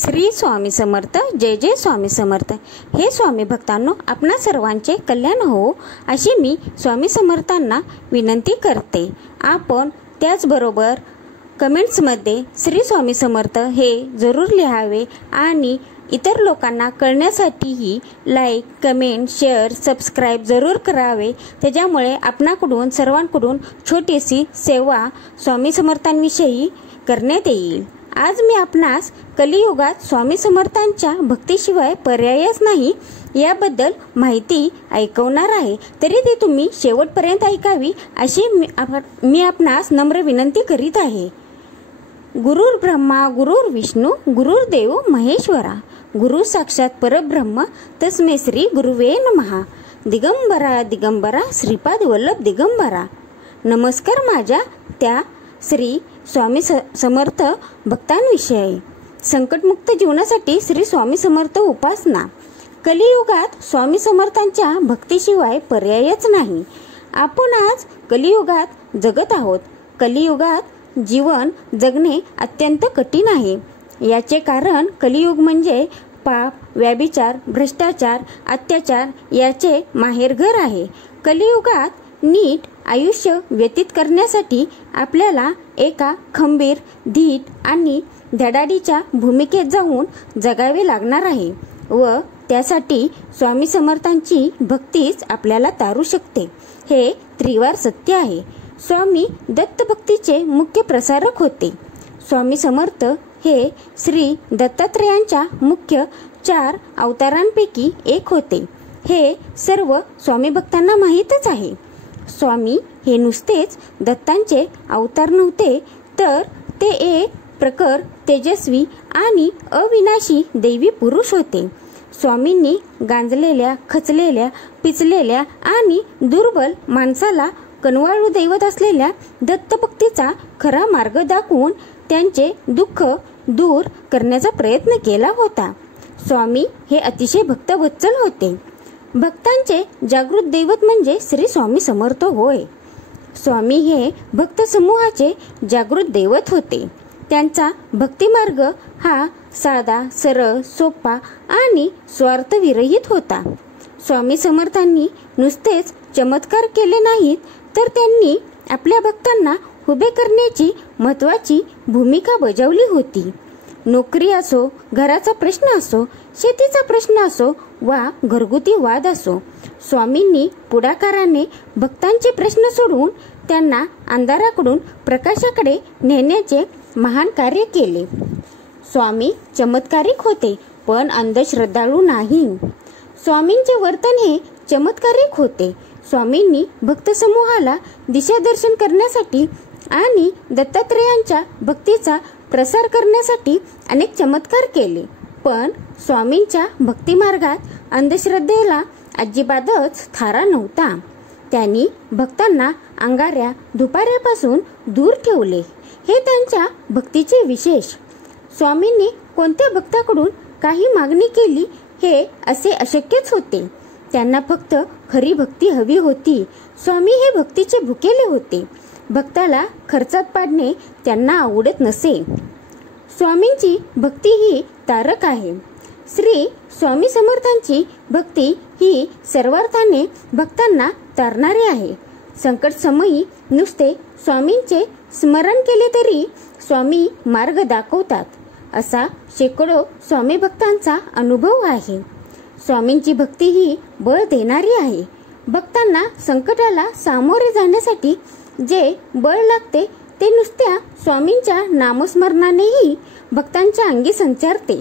श्री स्वामी समर्थ. जय जय स्वामी समर्थ. हे स्वामी भक्तांनो, आपणा सर्वांचे कल्याण हो अशी मी स्वामी समर्थांना विनंती करते. आपण त्याचबरोबर कमेंट्समध्ये श्री स्वामी समर्थ हे जरूर लिहावे आणि इतर लोकांना कळण्यासाठीही लाईक, कमेंट, शेअर, सबस्क्राईब जरूर करावे. त्याच्यामुळे आपणाकडून सर्वांकडून छोटीशी सेवा स्वामी समर्थांविषयी करण्यात येईल. आज मी आपणास कलियुगात स्वामी समर्थांच्या भक्तीशिवाय पर्यायच नाही याबद्दल माहिती ऐकवणार आहे. तरी ती तुम्ही शेवटपर्यंत ऐकावी अशी मी आपणास नम्र विनंती करीत आहे. गुरुर ब्रह्मा गुरुर विष्णू गुरुर्देव महेश्वरा गुरु साक्षात परब्रह्म तस्मै श्री गुरुवे नमः. दिगंबरा दिगंबरा श्रीपाद वल्लभ दिगंबरा. नमस्कार माझ्या त्या श्री स्वामी समर्थ भक्तांविषयी. संकटमुक्त जीवनासाठी श्री स्वामी समर्थ उपासना. कलियुगात स्वामी समर्थांच्या भक्तीशिवाय पर्यायच नाही. आपण आज कलियुगात जगत आहोत. कलियुगात जीवन जगणे अत्यंत कठीण आहे. याचे कारण कलियुग म्हणजे पाप, व्यभिचार, भ्रष्टाचार, अत्याचार याचे माहेरघर आहे. कलियुगात नीट आयुष्य व्यतीत करण्यासाठी आपल्याला एका खंबीर, धीट आणि धडाडीच्या भूमिकेत जाऊन जगावे लागणार आहे व त्यासाठी स्वामी समर्थांची भक्तीच आपल्याला तारू शकते. हे त्रिवार सत्य आहे. स्वामी दत्त भक्तीचे मुख्य प्रसारक होते. स्वामी समर्थ हे श्री दत्तात्रेयांच्या मुख्य 4 अवतारांपैकी एक होते. हे सर्व स्वामी भक्तांना माहीतच आहे. स्वामी हे नुसतेच दत्तांचे अवतार नव्हते, तर ते एक प्रखर, तेजस्वी आणि अविनाशी दैवी पुरुष होते. स्वामींनी गांजलेल्या, खचलेल्या, पिचलेल्या आणि दुर्बल माणसाला कनवाळू दैवत असलेल्या दत्तभक्तीचा खरा मार्ग दाखवून त्यांचे दुःख दूर करण्याचा प्रयत्न केला होता. स्वामी हे अतिशय भक्तवत्सल होते. भक्तांचे जागृत दैवत म्हणजे श्री स्वामी समर्थ होय. स्वामी हे भक्त समूहाचे जागृत दैवत होते. त्यांचा भक्ती मार्ग हा साधा, सरळ, सोपा आणि स्वार्थविरहित होता. स्वामी समर्थांनी नुसतेच चमत्कार केले नाहीत, तर त्यांनी आपल्या भक्तांना उभे करण्याची महत्त्वाची भूमिका बजावली होती. नोकरी असो, घराचा प्रश्न असो, शेतीचा प्रश्न असो वा घरगुती वाद असो, स्वामींनी पुढाकाराने भक्तांचे प्रश्न सोडवून त्यांना अंधाराकडून प्रकाशाकडे नेण्याचे महान कार्य केले. स्वामी चमत्कारिक होते, पण अंधश्रद्धाळू नाही. स्वामींचे वर्तन हे चमत्कारिक होते. स्वामींनी भक्त समूहाला दिशादर्शन करण्यासाठी आणि दत्तात्रेयांच्या भक्तीचा प्रसार करण्यासाठी अनेक चमत्कार केले. पण स्वामींच्या भक्ती मार्गात अंधश्रद्धेला अजिबातच थारा नव्हता. त्यांनी भक्तांना अंगाऱ्या धुपाऱ्यापासून दूर ठेवले. हे त्यांच्या भक्तीचे विशेष. स्वामींनी कोणत्या भक्ताकडून काही मागणी केली हे असे अशक्यच होते. त्यांना फक्त खरी भक्ती हवी होती. स्वामी हे भक्तीचे भुकेले होते. भक्ताला खर्चात पाडणे त्यांना आवडत नसे. स्वामींची भक्ती ही तारक आहे. श्री स्वामी समर्थांची भक्ती ही सर्वार्थाने भक्तांना तारणारी आहे. संकट समयी नुसते स्वामींचे स्मरण केले तरी स्वामी मार्ग दाखवतात, असा शेकडो स्वामी भक्तांचा अनुभव आहे. स्वामींची भक्ती ही बळ देणारी आहे. भक्तांना संकटाला सामोरे जाण्यासाठी जे बळ लागते ते नुसत्या स्वामींच्या नामस्मरणानेही भक्तांच्या अंगी संचारते.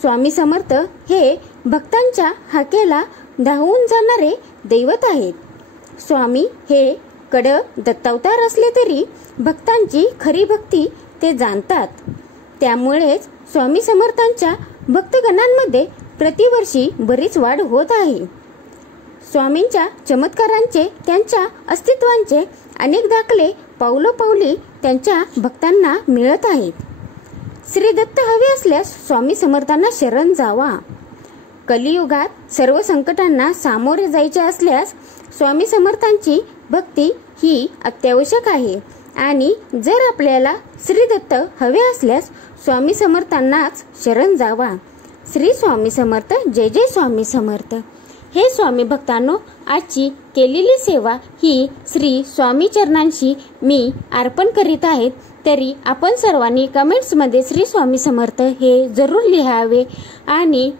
स्वामी समर्थ हे भक्तांच्या हाकेला धावून जाणारे दैवत आहेत. स्वामी हे कडक दत्तावतार असले तरी भक्तांची खरी भक्ती ते जाणतात. त्यामुळेच स्वामी समर्थांच्या भक्तगणांमध्ये प्रतिवर्षी बरीच वाढ होत आहे. स्वामींच्या चमत्कारांचे, त्यांच्या अस्तित्वांचे अनेक दाखले पावलोपावली त्यांच्या भक्तांना मिळत आहेत. श्री दत्त हवे असल्यास स्वामी समर्थांना शरण जावा. कलियुगात सर्व संकटांना सामोरे जायचे असल्यास स्वामी समर्थांची भक्ती ही अत्यावश्यक आहे. आणि जर आपल्याला श्री दत्त हवे असल्यास स्वामी समर्थांनाच शरण जावा। श्री स्वामी समर्थ, जय जय स्वामी समर्थ। हे स्वामी भक्तांनो, आजची केलेली सेवा ही श्री स्वामी चरणांशी मी अर्पण करीत आहेत। तरी आपण सर्वांनी कमेंट्समध्ये श्री स्वामी समर्थ हे जरूर लिहावे आणि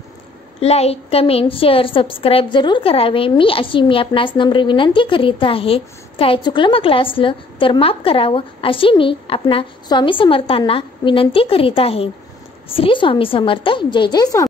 लाईक, कमेंट, शेअर, सबस्क्राईब जरूर करावे। मी आपणास नम्र विनंती करीत आहे। काय चुकलं माकलं असलं तर माफ करावं अशी मी आपणा स्वामी समर्थांना विनंती करीत आहे। श्री स्वामी समर्थ, जय जय स्वामी।